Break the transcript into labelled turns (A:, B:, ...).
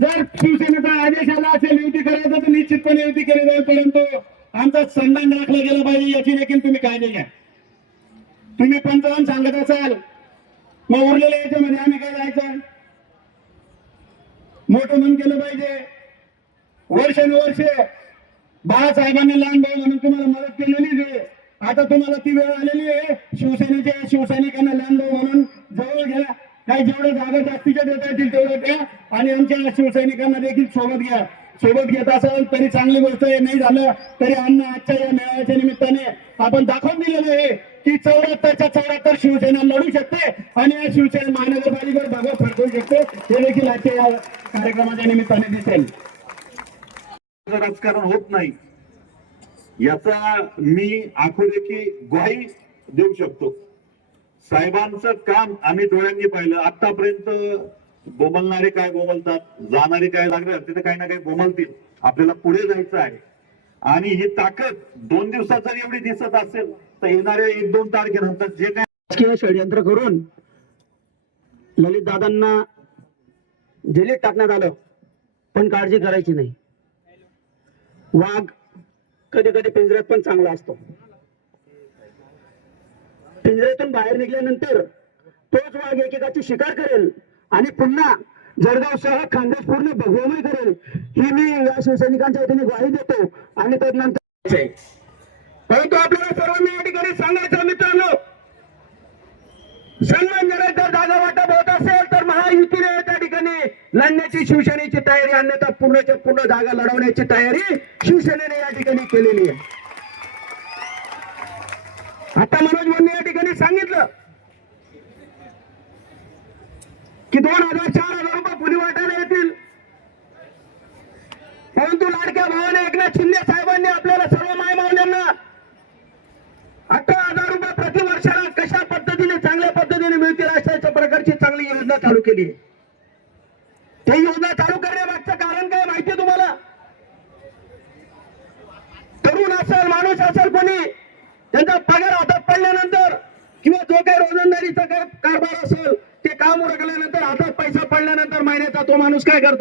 A: जर शिवसेनेचा आदेश आला असेल युती करायचं तर निश्चितपणे युती केली जाईल. परंतु आमचा सन्मान राखला गेला पाहिजे याची देखील तुम्ही काळजी घ्या. तुम्ही पंचावन्न सांगत असाल मग उरलेल्या याच्यामध्ये आम्ही काय जायचं? मोठं मन केलं पाहिजे. वर्षानुवर्ष बाळासाहेबांनी लहान भाऊ म्हणून तुम्हाला मदत केलेली आता तुम्हाला ती वेळ आलेली आहे. शिवसेनेच्या शिवसैनिकांना लहान भाऊ काही जेवढ्या जागा जास्तीच्या देता येतील तेवढ्या द्या आणि आमच्या शिवसैनिकांना देखील सोबत घ्या. सोबत घेत असाल तरी चांगली गोष्ट हे नाही झालं तरी अन्न आजच्या या मेळाव्याच्या निमित्ताने आपण दाखवून दिलेलं आहे की चौऱ्याहत्तरच्या चौऱ्याहत्तर शिवसेना लढू शकते आणि या शिवसेना महानगरपालिकेवर भागा फडकवू शकते. हे देखील आजच्या या कार्यक्रमाच्या निमित्ताने दिसेल.
B: राजकारण होत नाही. याचा मी आखोदेखी ग्वाही देऊ शकतो. साहेबांचं काम आम्ही डोळ्यांनी पाहिलं. आतापर्यंत बोमलणारे काय बोमलतात जाणारे काय लागले तिथे काही ना काही बोमलतील आपल्याला पुढे जायचं आहे. आणि ही ताकद दोन दिवसात जर एवढी दिसत असेल तर येणाऱ्या एक दोन तारखेनंतर जे काय
C: राजकीय षडयंत्र करून ललित दादांना जेलीत टाकण्यात आलं पण काळजी करायची नाही. वाघ कधी कधी पिंजऱ्यात पण चांगला असतो. पिंजऱ्यातून बाहेर निघाल्यानंतर तोच वाघ एकेकाची शिकार करेल आणि पुन्हा जळगावसह खानदेश पूर्ण भगवमय करेल. ही मी या शिवसैनिकांच्या वतीने ग्वाही देतो आणि तदनंतर
A: परंतु आपल्याला सर्वांना या ठिकाणी सांगायचं मित्रांनो सन्मान जर जागा वाटप होत असेल तर महायुतीने त्या ठिकाणी लढण्याची शिवसेनेची तयारी अन्यथा पूर्णच्या पूर्ण जागा लढवण्याची तयारी शिवसेनेने या ठिकाणी केलेली आहे. आता मनोज भाऊंनी या ठिकाणी सांगितलं की दोन हजार चार हजार रुपये पुढे वाटायला येतील. परंतु लाडक्या भावाने एकनाथ शिंदे साहेबांनी आपल्याला सर्व माय मावल्यांना अठरा हजार रुपये प्रतिवर्षाला कशा पद्धतीने चांगल्या पद्धतीने मिळतील अशा प्रकारची चांगली योजना चालू केली ते योजना चालू करण्यामागचं कारण काय माहिती तुम्हाला? तरुण असेल माणूस असेल कोणी त्यांचा पगार पडल्यानंतर किंवा जो काही रोजंदारीचा कारभार असेल ते काम उरकल्यानंतर हातात पैसा पडल्यानंतर महिन्याचा तो माणूस काय करतो?